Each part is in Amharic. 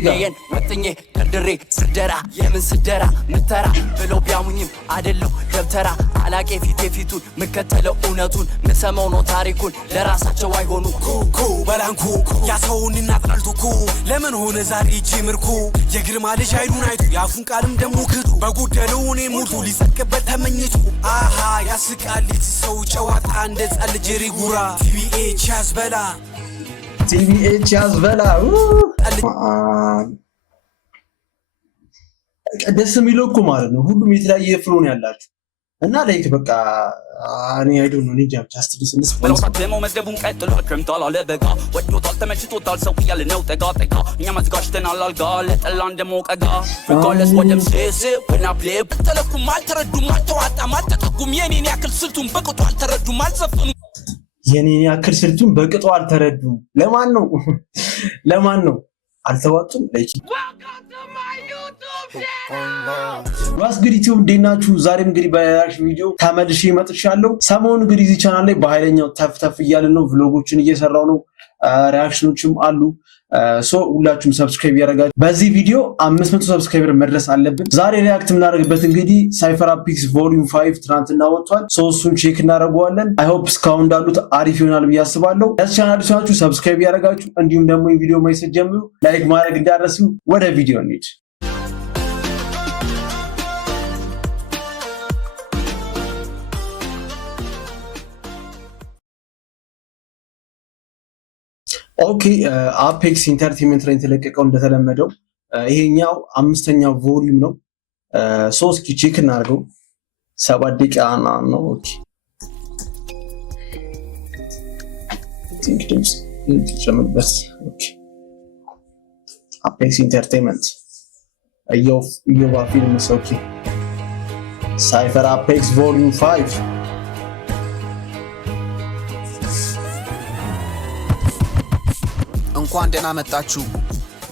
ከኔን ወጥኜ ደርድሬ ስደራ የምን ስደራ ምተራ ብሎ ቢያሙኝም አይደለው ደብተራ አላቄ ፊቴ ፊቱን ምከተለው እውነቱን ምሰማው ነው ታሪኩን ለራሳቸው አይሆኑ ኩኩ በላንኩ ያሰውን እናጥላልቱኩ ለምን ሆነ ዛሬ እቺ ምርኩ የግርማ ልጅ አይዱን አይቱ ያፉን ቃልም ደሞ ክዱ በጉደለው እኔ ሙሉ ሊጸድቅበት ተመኝቱ አሃ ያስቃል ሰው ጨዋታ እንደ ጻል ጀሪ ጉራ ቲቪኤች ያዝበላ ደስ የሚለው እኮ ማለት ነው ሁሉም የተለያየ ፍሎ ነው ያላችሁ እና ላይክ በቃ እኔ አይ ዶንት ኖ ኒጃ ጃስቲስ እንስ ደሞ መደቡን ቀጥሎ ክምታል አለ በጋ ወዶታል ተመችቶታል ሰው ያለ ነው ጠጋ እኛ ማዝጋሽተናል አልጋ ለጠላ እንደሞቀጋ ፍቃለስ ወደም ሴስ ወና ፕሌይ ተለኩም አልተረዱም አልተዋጣም አልተጠጉም የኔን ያክል ስልቱን በቅጡ አልተረዱም አልዘፈኑ የኔን ያክል ስልቱን በቅጡ አልተረዱም ለማን ነው አልተዋጡም ላይክ ዋስ ግድ ዩቲዩብ እንዴናችሁ ዛሬም እንግዲህ በሪአክሽን ቪዲዮ ተመልሼ መጥቻለሁ ሰሞኑን እንግዲህ እዚህ ቻናል ላይ በኃይለኛው ተፍ እያልን ነው ቭሎጎችን እየሰራው ነው ሪአክሽኖችም አሉ ሶ ሁላችሁም ሰብስክራይብ ያደርጋችሁ በዚህ ቪዲዮ 500 ሰብስክራይበር መድረስ አለብን ዛሬ ሪአክት እናደርግበት እንግዲህ ሳይፈር አፒክስ ቮሊዩም 5 ትናንትና ወጥቷል ሶ እሱን ቼክ እናደርገዋለን አይ ሆፕ እስካሁን እንዳሉት አሪፍ ይሆናል ብዬ አስባለሁ ለዚህ ቻናል ሲሆናችሁ ሰብስክራይብ ያደርጋችሁ እንዲሁም ደግሞ ይሄን ቪዲዮ ማየት ጀምሩ ላይክ ማድረግ እንዳትረሱ ወደ ቪዲዮ እንሂድ ኦኬ አፔክስ ኢንተርቴይንመንት ላይ ተለቀቀው እንደተለመደው ይሄኛው አምስተኛው ቮሊዩም ነው ሶስት ቼክ እናድርገው 7 ደቂቃ ነው ኦኬ ቲንክስ ጀምርበት ኦኬ አፔክስ ኢንተርቴይንመንት አየው ፊልም ኦኬ ሳይፈር አፔክስ ቮሊዩም 5 እንኳን ደህና መጣችሁ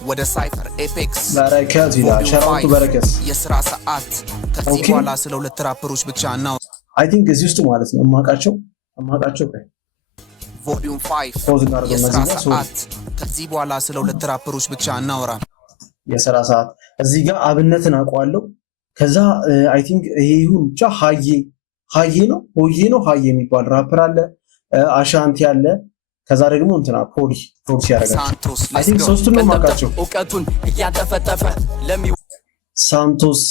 ወደ ሳይፈር ኤፔክስ በረከት ይላል ሸራውቱ በረከት የሥራ ሰዓት ከዚህ በኋላ ስለ ሁለት ራፐሮች ብቻ ነው አይ ቲንክ እዚህ ውስጥ ማለት ነው ማቃቸው ቮሊዩም 5 የሥራ ሰዓት ከዚህ በኋላ ስለ ሁለት ራፐሮች ብቻ እናወራ የሥራ ሰዓት እዚህ ጋር አብነትን አውቀዋለሁ ከዛ አይ ቲንክ ይሄ ይሁን ብቻ ሃዬ ነው የሚባል ራፐር አለ አሻንቲ አለ ከዛ ደግሞ እንትና ፖሊስ ያረጋቸው አይ ቲንክ ሶስቱን ነው ማቃቸው ዕውቀቱን እያጠፈጠፈ ሳንቶስ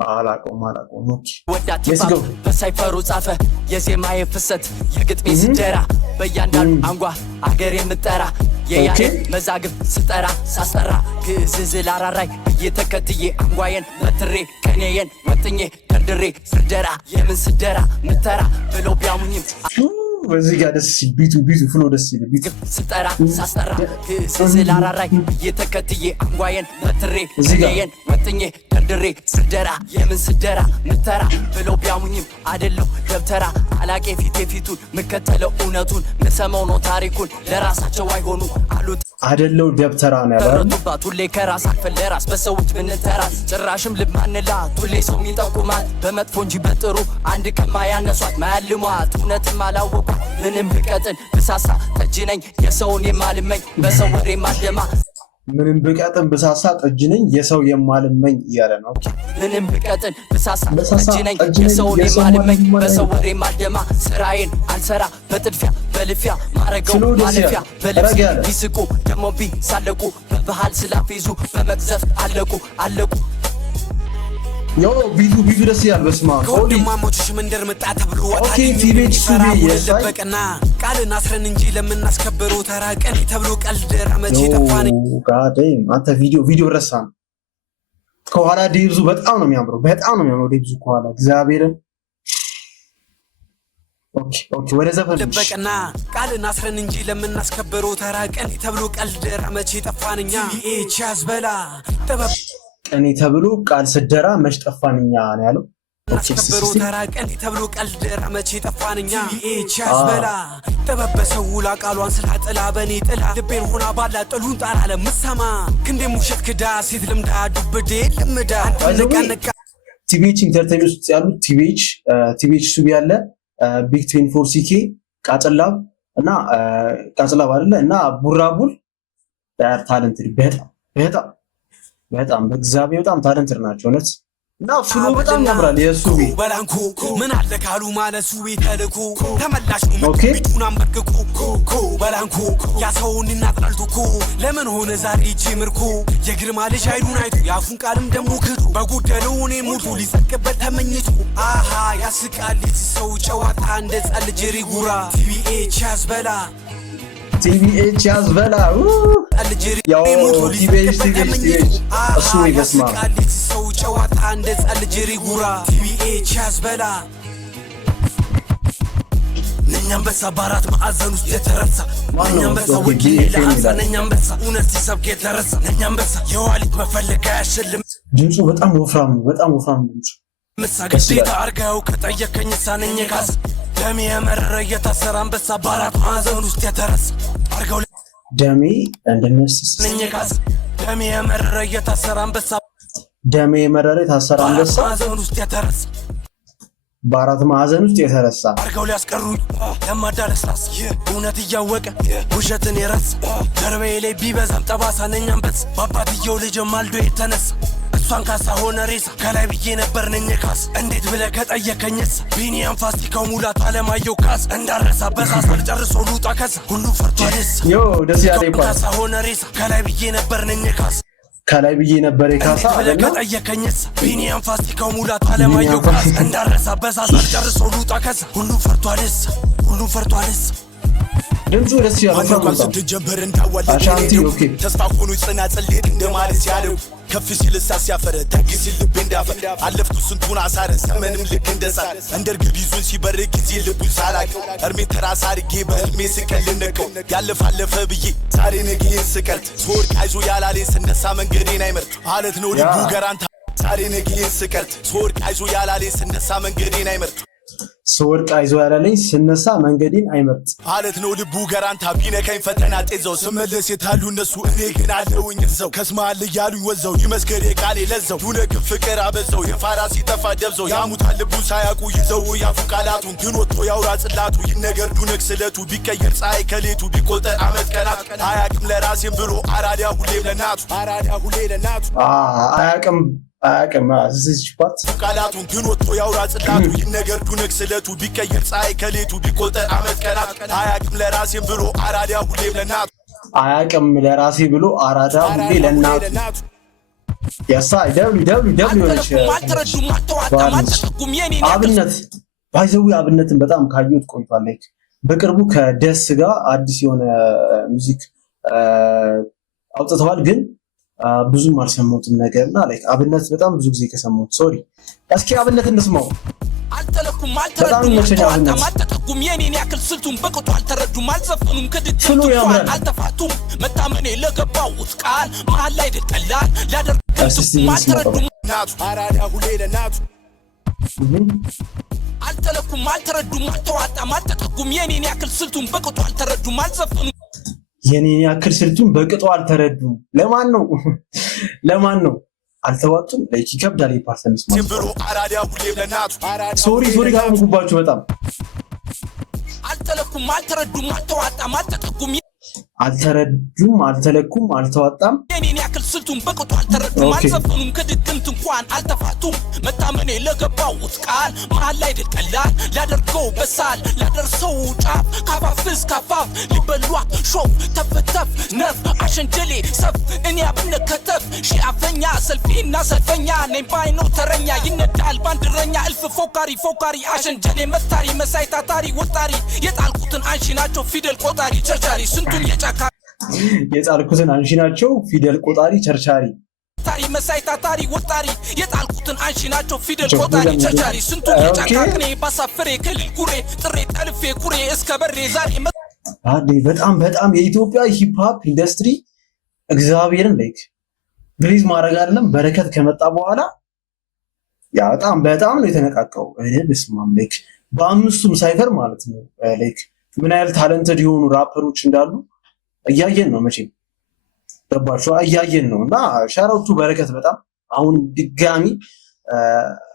አላቆም ኦኬ ወዳት ይፋም በሳይፈሩ ጻፈ የዜማዬ ፍሰት የግጥሜ ስደራ በእያንዳንዱ አንጓ አገር የምጠራ የያኔ መዛግብ ስጠራ ሳስጠራ ግዕዝ ላራራይ እየተከትዬ አንጓዬን መትሬ ከኔን ወጥኜ ደርድሬ ስደራ የምን ስደራ ምተራ ብሎ ቢያሙኝም በዚህ ጋር ደስ ቢቱ ፍሎ ደስ ይላል ቢቱ ስጠራ ሳስጠራ ግዕዝ ላራራይ እየተከትዬ አንጓዬን መትሬ ከኔን ወጥኜ ደርድሬ ስደራ የምን ስደራ ምተራ ብሎ ቢያሙኝም አይደለው ደብተራ አላቄ ፊቴ ፊቱን ምከተለው እውነቱን ምሰማው ነው ታሪኩን ለራሳቸው አይሆኑ አሉት አይደለው ደብተራ ነው ያባሩባት ሁሌ ከራስ አልፈን ለራስ በሰውት ምንተራስ ጭራሽም ልማንላ ሁሌ ሰው የሚጠቁማት በመጥፎ እንጂ በጥሩ አንድ ቀን ማያነሷት ማያልሟት እውነትም አላወቁ ምንም ብቀጥን ብሳሳ ጠጅ ነኝ የሰውን የማልመኝ በሰው ወሬ ማልደማ ምንም ብቀጥን ብሳሳ ጠጅ ነኝ የሰው የማልመኝ እያለ ነው ምንም ብቀጥን ብሳሳ ጠጅ ነኝ የሰውን የማልመኝ በሰው ወሬ ማልደማ ስራዬን አልሰራ በጥድፊያ በልፊያ ማረገው ማለፊያ በልፊ ቢስቁ ደሞ ቢሳለቁ በባህል ስላፌዙ በመቅዘፍ አለቁ ዮ ቢቱ ደስ ይላል በስማ ከወንድማሞችሽ መንደር መጣ ተብሎ ቲቤች ለበቀና ቃልን አስረን እንጂ ለምናስከብረው ተራቀን ተብሎ ቀልድ ረመቼ ጠፋን ጋዴም አንተ ቪዲዮ ረሳን ከኋላ ዴብዙ በጣም ነው የሚያምረው ዴብዙ ከኋላ እግዚአብሔርን ኦኬ ወደ ዘፈን ለበቀና ቃልን አስረን እንጂ ለምናስከብረው ተራቀን ተብሎ ቀልድ ረመቼ ጠፋንኛ ኤች ያዝበላ ተበብ ቀኔ ተብሎ ቃል ስደራ መሽጠፋንኛ ነው ያለው አስከብሮ ተራቀን ተብሎ ቀልድ ረመቼ ጠፋንኛ ኤች ያዝበላ ተበበሰው ላቃሏን ስላጥላ በኔ ጥላ ልቤን ሆና ባላ ጥሉን ጣራ ለምሰማ ክንዴ ሙሸት ክዳ ሴት ልምዳ ዱብዴ ልምዳ አንተነቃነቃ ቲቤች ኢንተርቴይንመንት ውስጥ ያሉት ቲቤች ሱቢ ያለ ቢግ 24ck ቃጽላብ አይደለ እና ቡራቡል ታለንትድ በጣም በጣም በእግዚአብሔር በጣም ታለንትድ ናቸው እውነት እና ፍሎ በጣም ያምራል የሱ ቤት በላንኩ ምን አለ ካሉ ማለት ሱ ቤት ተልኩ ተመላሽ ነው ቤቱን አንበርክኩ በላንኩ ያሰውን እናጥላልቱኩ ለምን ሆነ ዛሬ ጅምርኩ የግርማ ልጅ አይዱን አይቱ ያፉን ቃልም ደሞ ክዱ በጉደለው እኔ ሙሉ ሊጸቅበት ተመኝቱ አሃ ያስቃል ሰው ጨዋታ እንደ ጻል ጅሪ ጉራ ቲቢኤች ያዝበላ ያው ቲቢኤች እሱ ይበስማ ሰው ጨዋታ እንደ ጻል ጅሪ ጉራ ቲቢኤች ያዝበላ ነኛም በሳ ባራት ማዕዘን ውስጥ የተረሳ ነኛም በሳ ወኪል ለአንሳ ነኛም በሳ እውነት ሲሰብክ የተረሳ ነኛም በሳ የዋሊት መፈለግ አያሸልም ድምፁ በጣም ወፍራም ድምፁ ምሳገዴታ አርጋው ከጠየከኝ ሳነኝ ካስ ደሜ የመረረ የታሰረ አንበሳ ባራት ማዕዘን ውስጥ የተረሳ አርጋው ደሜ እንደሚያስስ ነኝ ካስ ደሜ የመረረ የታሰረ አንበሳ ደሜ የመረረ የታሰረ አንበሳ ማዕዘን ውስጥ የተረሳ በአራት ማዕዘን ውስጥ የተረሳ አርጋው ሊያስቀሩኝ ለማዳለስላስ እውነት እያወቀ ውሸትን የረሳ ጀርባዬ ላይ ቢበዛም ጠባሳ ነኝ አንበሳ በአባትየው ልጅ ማልዶ የተነሳ እሷን ካሳ ሆነ ሬሳ ከላይ ብዬ ነበር ነኝ ካስ እንዴት ብለህ ከጠየከኝስ ቢኒያም ፋሲካው ሙላት አለማየሁ ካስ እንዳረሳ በሳሳል ጨርሶ ሉጣ ከሳ ሁሉ ፈርቷልስ ደስ ያለኝ ካሳ ሆነ ሬሳ ከላይ ብዬ ነበር ነኝ ካስ ከላይ ብዬ ነበር ካሳ አይደለም ከጠየከኝስ ቢኒያም ፋሲካው ሙላት አለማየሁ ካስ እንዳረሳ በሳሳል ጨርሶ ሉጣ ከሳ ሁሉ ፈርቷልስ ድምፁ ደስ ያለው ስትጀምር እንዳዋለሽ ተስፋ ሆኖ ጽናጽል እንደማለት ያለው ከፍ ሲል ሲያፈረ ታግ ሲል ልብ እንዳፈር አለፍኩ ስንቱን አሳረ ዘመንም ልክ እንደሳር እንደርግ ቢዙን ሲበር ጊዜ ልቡን ሳላቀው እርሜ ተራስ አድርጌ በህልሜ ስቀልነቀው ያለፋለፈ ብዬ ዛሬ ነገዬን ስቀልጥ ስወድቅ አይዞ ያላሌ ስነሳ መንገዴን አይመርጥ አለት ነው ልቡ ገራንታ ዛሬ ነገዬን ስቀልጥ ስወድቅ አይዞ ያላሌ ስነሳ መንገዴን አይመርጥ ስወድቅ አይዞ ያላለኝ ስነሳ መንገዴን አይመርጥ አለት ነው ልቡ ገራንታ ቢነካኝ ፈተና ጤዛው ስመለስ የታሉ እነሱ እኔ ግን አለውኝ እዛው ከስማል እያሉኝ ወዛው ይመስገር የቃሌ ለዛው ዱነግ ፍቅር አበዛው የፋራ ሲጠፋ ደብዘው ያሙታል ልቡ ሳያውቁ ይዘው ያፉ ቃላቱን ግን ወጥቶ ያውራ ጽላቱ ይነገር ዱነግ ስለቱ ቢቀየር ፀሐይ ከሌቱ ቢቆጠር አመት ቀናት አያቅም ለራሴም ብሎ አራዳ ሁሌ ለናቱ አያቅም እዚህ ፓርት ቃላቱን ግን ወጥቶ ያውራ ጽላቱ ይነገር ዱነግ ስለቱ ቢቀየር ፀሐይ ከሌቱ ቢቆጠር አመት ቀናት አያቅም ለራሴም ብሎ አራዳ ሁሌ ለናቱ ያሳ ደብሊው ሆነች አብነት ባይዘው አብነትን በጣም ካዩት ቆይቷል ላይክ በቅርቡ ከደስ ጋር አዲስ የሆነ ሙዚክ አውጥተዋል ግን ብዙም አልሰማሁትም ነገርና ላይክ አብነት በጣም ብዙ ጊዜ ከሰማሁት ሶሪ እስኪ አብነት እንስማው አልተለኩም አልተረዱም የኔን ያክል ስልቱን በቅጡ አልተረዱም አልዘፈኑም ከድትሉ አልተፋቱም መታመኔ ለገባውት ቃል መሀል ላይ ድቀላል ሊያደርጉም አልተረዱም አራዳ ሁሌ ለናቱ አልተለኩም አልተረዱም አልተዋጣም አልተጠጉም የኔን ያክል ስልቱን በቅጡ አልተረዱም አልዘፈኑም የኔን ያክል ስልቱን በቅጡ አልተረዱም ለማን ነው አልተዋጡም ላይክ ይከብዳል ይፓርሰንስ ሶሪ ጋር እንኩባችሁ በጣም አልተለኩም አልተረዱም አልተዋጣም አልተጠጉም አልተለኩም አልተዋጣም የኔን ያክል ስልቱን በቅጡ አልተረዱም አልዘፈኑም ከድግምት እንኳን አልተፋቱም መታመኔ ለገባውት ቃል መሀል ላይ ድቀላል ሊያደርገው በሳል ሊያደርሰው ጫፍ ካፋፍስ ካፋፍ ሊበሏት ሾው ተፈተፍ ነፍ አሸንጀሌ ሰፍ እኔ አብነከተፍ ሺአፈኛ ሰልፊና ሰልፈኛ ነኝ ባይኖ ተረኛ ይነዳል ባንድረኛ እልፍ ፎካሪ አሸንጀሌ መታሪ መሳይ ታታሪ ወጣሪ የጣልኩትን አንሺ ናቸው ፊደል ቆጣሪ ቸርቻሪ ስንቱን የጣልኩትን አንሺ ናቸው ፊደል ቆጣሪ ቸርቻሪ ታሪ መሳይ ታታሪ ወጣሪ የጣልኩትን አንሺ ናቸው ፊደል ቆጣሪ ቸርቻሪ ስንቱን የጫካቅኔ ባሳፍሬ ክልል ጉሬ ጥሬ ጠልፌ ኩሬ እስከ በሬ ዛሬ በጣም የኢትዮጵያ ሂፕሆፕ ኢንዱስትሪ እግዚአብሔርን ላይክ ብሪዝ ማድረግ አይደለም በረከት ከመጣ በኋላ ያ በጣም ነው የተነቃቀው በስማም ላይክ በአምስቱም ሳይፈር ማለት ነው ላይክ ምን ያህል ታለንትድ የሆኑ ራፐሮች እንዳሉ እያየን ነው መቼም ገባችሁ እያየን ነው እና ሻራውቱ በረከት በጣም አሁን ድጋሚ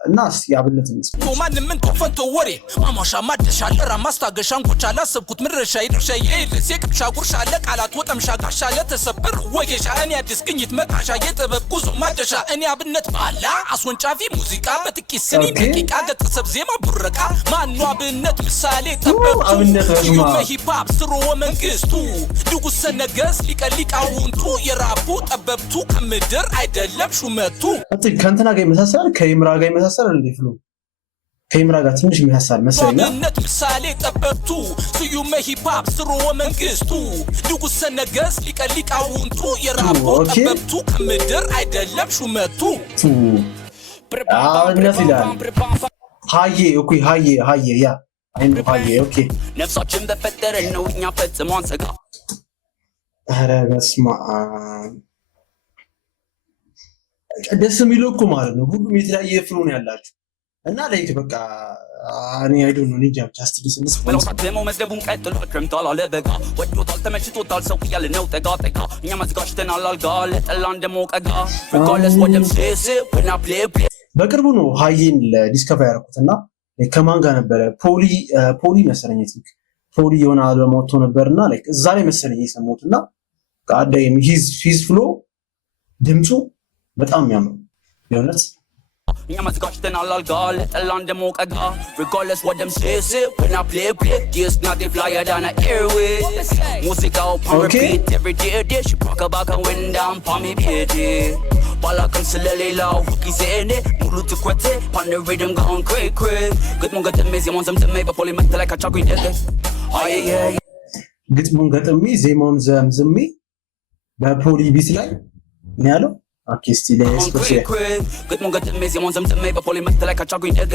እናስ ያብለት እንስማ ማንም ምን ተፈንቶ ወሬ ማማሻ ማደሻ ለራ ማስታገሻን ቆቻላ ሰብኩት ምድረሻ ይድርሻ የልስ የቅብሻ ጉርሻ ለቃላት ወጠምሻ ጋሻ ለተሰበር ወጌሻ እኔ አዲስ ግኝት መጣሻ የጥበብ ጉዞ ማደሻ እኔ አብነት ባላ አስወንጫፊ ሙዚቃ በጥቂት ስኒ ደቂቃ ገጠሰብ ዜማ ቡረቃ ማኑ አብነት ምሳሌ ጠበብቱ ሂፓፕ ስሮ መንግስቱ ንጉሠ ነገሥት ሊቀሊቃውንቱ የራቡ ጠበብቱ ከምድር አይደለም ሹመቱ ከእንትና ጋር ይመሳሰላል ከይምራ ጋር ይመሳሰላል እንዴ ፍሎ ከይምራ ጋር ትንሽ ይመሳሰላል መሰለኝ አብነት ምሳሌ ጠበብቱ ስዩመ ሂፓፕ ስሮ መንግስቱ ንጉሠ ነገሥት ሊቀሊቃውንቱ የራቡ ጠበብቱ ከምድር አይደለም ሹመቱ እነሱ ይላል ሃዬ ኦኬ ሃዬ ያ አይኑ ሃዬ ኦኬ ነፍሳችን በፈጠረን ነው እኛ ፈጽሞ አንሰጋ ኧረ በስመ አብ ደስ የሚለው እኮ ማለት ነው ሁሉም የተለያየ ፍሎ ነው ያላችሁ እና ላይክ በቃ እኔ አይዶ ነው እንጃ ጃስቲስ ደሞ መዝገቡን ቀጥሏል ክረምቷል አለ በጋ ወዶታል ተመችቶታል ሰው እያለ ነው ጠጋ እኛ መዝጋሽተናል አልጋ ለጠላን ደሞ ቀጋ ሪጋርድለስ ወደም ሴስ ወና ፕሌይ በቅርቡ ነው ሃዬን ለዲስከቨር ያደረኩትና ከማን ጋር ነበረ ፖሊ መሰለኝ ፖሊ የሆነ አልበም ወጥቶ ነበርና ላይክ እዛ ላይ መሰለኝ የሰማሁትና ጋዳይም ሂዝ ፍሎ ድምፁ በጣም የሚያምር የሆነት እኛ መዝጋሽተናል አልጋ ለጠላን ደሞ ቀጋ ሪጋርድለስ ወደም ሴስ ወና ፕሌይ ዲስ ናት ፍላየር ዳን ኤርዌይስ ሙዚቃው ፓወርቢት ኤቭሪ ዴይ ዲሽ ባካ ወንዳም ፓሚ ቢዲ ባላቅም ስለሌላው ጊዜ እኔ ሙሉ ትኩረቴ ፓን ሪድም ጋውን ክሬ ግጥሙን ገጥሜ ዜማውን ዘምዝሜ በፖሊ መት ላይ ካቻኩኝ ደገ ግጥሙን ገጥሜ ዜማውን ዘምዝሜ በፖሊ ቢት ላይ ነው ያለው አርቲስት ለስኮሽ ግጥሙን ገጥሜ ዜማውን ዘምዝሜ በፖሊ መት ላይ ካቻኩኝ ደገ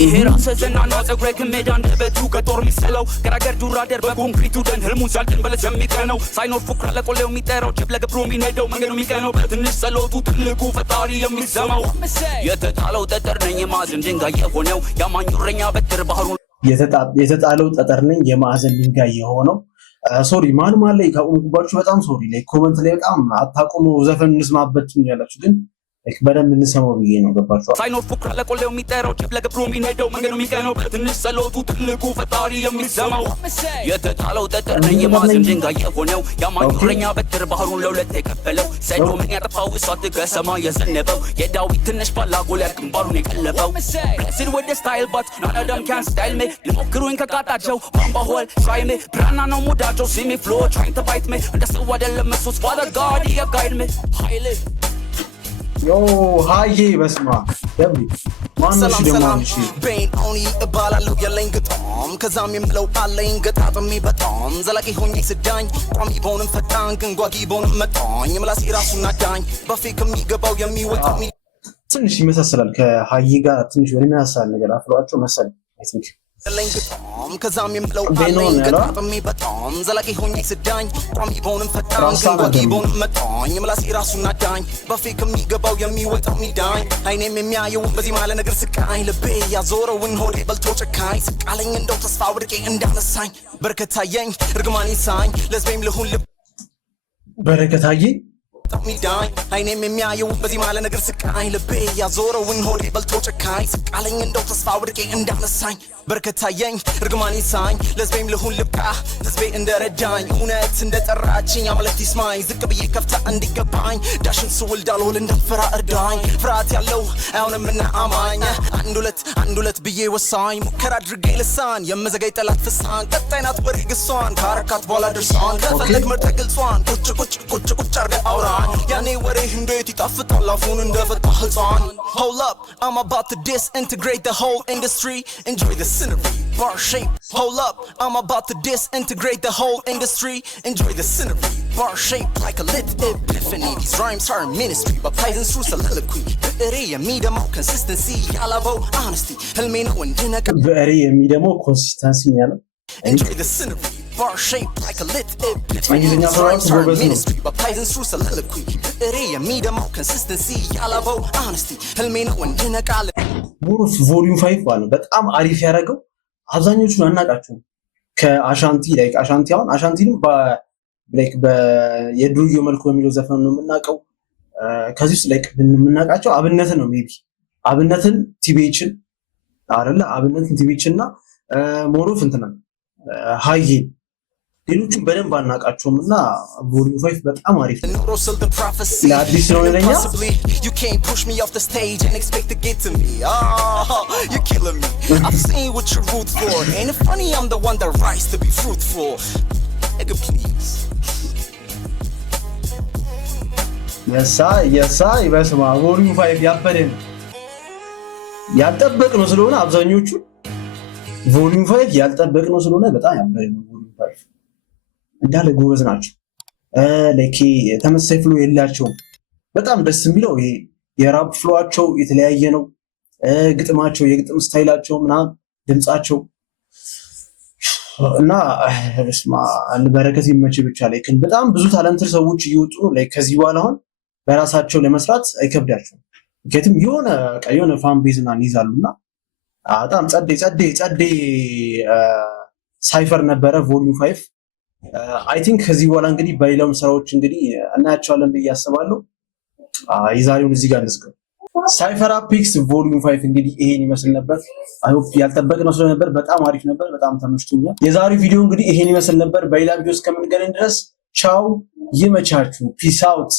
ይሄ ራስህና ፀጉሬ ክሜዳ እንደበቱ ከጦር ሚስለው ገራገር ዱራደር በኮንክሪቱ ደን ህልሙን ሲያልቅን በለስ የሚቀነው ሳይኖር ፉክራ ለቆሌው የሚጠራው ጅብ ለገብሮ የሚነደው መንገዱ የሚቀነው በትንሽ ጸሎቱ ትልቁ ፈጣሪ የሚሰማው የተጣለው ጠጠር ነኝ የማዕዘን ድንጋይ የሆነው ያማኙ እረኛ በትር ባህሩ የተጣለው ጠጠር ነኝ የማዕዘን ድንጋይ የሆነው ሶሪ ማን ላይ ካቆምኩባችሁ በጣም ሶሪ ላይ ኮሜንት ላይ በጣም አታቆሙ ዘፈን እንስማበት ያላችሁ ግን በደንብ እንሰማው ብዬ ነው ገባችሁ ሳይኖር ፉክራ ለቆሌው የሚጠራው ጅብ ለገብሮ የሚነደው መንገዱ የሚቀነው በትንሽ ጸሎቱ ትልቁ ፈጣሪ የሚሰማው የተጣለው ጠጠር ነኝ የማዕዘን ድንጋይ የሆነው ያማኙ እረኛ በትር ባህሩን ለሁለት የከፈለው ሰዶምን ያጠፋው እሳት ከሰማይ የዘነበው የዳዊት ትንሽ ባላ ጎልያድ ግንባሩን የቀለበው ብለስድ ወደ ስታይል ባት ናናዳም ካን ስታይል ሜ ልሞክሩኝ ከቃጣቸው ባምባሆል ትራይ ሜ ብራና ነው ሙዳቸው ሲሚ ፍሎ ትራይን ተባይት ሜ እንደ ሰው አይደለም እሱስ ፋዘር ጋድ የጋይድ ሜ ኃይሌ ዮ ሃዬ በስማ ደብ ማንሽ ደማንሽ ቤን ኦኒ እባላለሁ የለኝ ግጣም ከዛም የምለው አለኝ ገጣጥሜ በጣም ዘላቂ ሆኜ ስዳኝ ቋሚ በሆንም ፈጣን ግን ጓጊ በሆንም መጣኝ ምላሴ ራሱን አዳኝ በፌክ የሚገባው የሚወጣው ትንሽ ይመሳሰላል ከሃዬ ጋር ትንሽ የሚመሳሰል ነገር አፍሯቸው መሰል አይ ቲንክ ለኝ ግጣም ከዛም የምለው አለኝ ገጣጥሜ በጣም ዘላቂ ሆኜ ስዳኝ ቋሚ በሆንም ፈጣን ግን ጓጊ በሆንም መጣኝ ምላሴ ራሱን አዳኝ በፌክ የሚገባው የሚወጣው ሚዳኝ አይኔም የሚያየው በዚህ ማለ ነገር ስቃኝ ልቤ ያዞረውን ሆዴ በልቶ ጨካኝ ስቃለኝ እንደው ተስፋ ወድቄ እንዳነሳኝ በረከታየኝ እርግማን ይሳኝ ለዝቤም ልሁን ልብ በረከታዬ ሚዳኝ አይኔም የሚያየው በዚህ ማለ ነገር ስቃኝ ልቤ ያዞረውን ሆዴ በልቶ ጨካኝ ስቃለኝ እንደው ተስፋ ወድቄ እንዳነሳኝ በረከታየኝ እርግማን ይሳኝ ለዝቤም ልሁን ልብቃ ህዝቤ እንደረዳኝ እውነት እንደጠራችኝ አመለት ይስማኝ ዝቅ ብዬ ከፍታ እንዲገባኝ ዳሽን ስውል ዳልሆል እንዳልፈራ እርዳኝ ፍርሃት ያለው አይሆንምና አማኝ አንድ ሁለት ብዬ ወሳኝ ሙከራ አድርጌ ልሳን የምዘጋይ ጠላት ፍሳን ቀጣይናት ወሬ ግሷን ካረካት በኋላ ድርሷን ከፈለግ መርጠ ግልጿን ቁጭ አርገ አውራኝ ያኔ ወሬ እንዴት ይጣፍጣል አፉን እንደፈታ ህፃን Hold up, I'm about to disintegrate the whole industry. Enjoy the scenery, bar shape. Hold up, I'm about to disintegrate the whole industry. Enjoy the scenery, bar shape like a lit epiphany. These rhymes are ministry, baptizing through soliloquy. Be'ere የሚደማው consistency ያላበው honesty. ህልሜ ነው እንድነቃ በእሬ የሚደማው consistency ያለው Enjoy the scenery, bar shape like a lit epiphany. እንግሊዝኛ Rhymes are ፕሮግራም ministry, baptizing through soliloquy. Be'ere የሚደማው consistency ያላበው honesty. ህልሜ ነው እንድነቃ ሙሩስ ቮሊዩም 5 ማለት በጣም አሪፍ ያደረገው አብዛኞቹን አናቃቸውም ከአሻንቲ ላይክ አሻንቲ አሁን አሻንቲንም በላይክ የድሩዮ መልኩ በሚለው ዘፈን ነው የምናውቀው ከዚህ ውስጥ ላይክ የምናውቃቸው አብነትን ነው ሜቢ አብነትን ቲቤችን አይደለ አብነትን ቲቤችና ሞሮፍ እንትና ሃይጌ ሌሎቹን በደንብ አናውቃቸውም እና ቮሊዩም 5 በጣም አሪፍ ነው ለአዲስ ነው ለኛ You can't push me off the stage and expect to get to me. Oh, you're killing me. I've seen what you root for. Ain't it funny I'm the one that rise to be fruitful? Nigga, please. የሳይ በስማ ቮሊዩም 5 ያበደ ነው ያልጠበቅነው ስለሆነ አብዛኞቹ ቮሊዩም 5 ያልጠበቅነው ስለሆነ በጣም ያበደ ነው ቮሊዩም 5 እንዳለ ጎበዝ ናቸው ላይክ ተመሳሳይ ፍሎ የላቸውም በጣም ደስ የሚለው ይሄ የራፕ ፍሎአቸው የተለያየ ነው ግጥማቸው የግጥም ስታይላቸው ምናምን ድምጻቸው እና በስማ ለበረከት ይመች ብቻ ላይክ በጣም ብዙ ታለንትር ሰዎች እየወጡ ነው ላይክ ከዚህ በኋላ አሁን በራሳቸው ለመስራት አይከብዳቸውም ምክንያቱም የሆነ ፋን ቤዝ እና ይዛሉና በጣም ጸዴ ሳይፈር ነበረ ቮሊዩም 5 አይ ቲንክ ከዚህ በኋላ እንግዲህ በሌላም ስራዎች እንግዲህ እናያቸዋለን ብዬ አስባለሁ የዛሬውን እዚህ ጋር እንስቀው ሳይፈር አፒክስ ቮሊዩም 5 እንግዲህ ይሄን ይመስል ነበር አይ ሆፕ ያልጠበቅነው ስለነበር በጣም አሪፍ ነበር በጣም ተመችቶኛል የዛሬው ቪዲዮ እንግዲህ ይሄን ይመስል ነበር በሌላ ቪዲዮ እስከምንገናኝ ድረስ ቻው ይመቻችሁ ፒስ አውት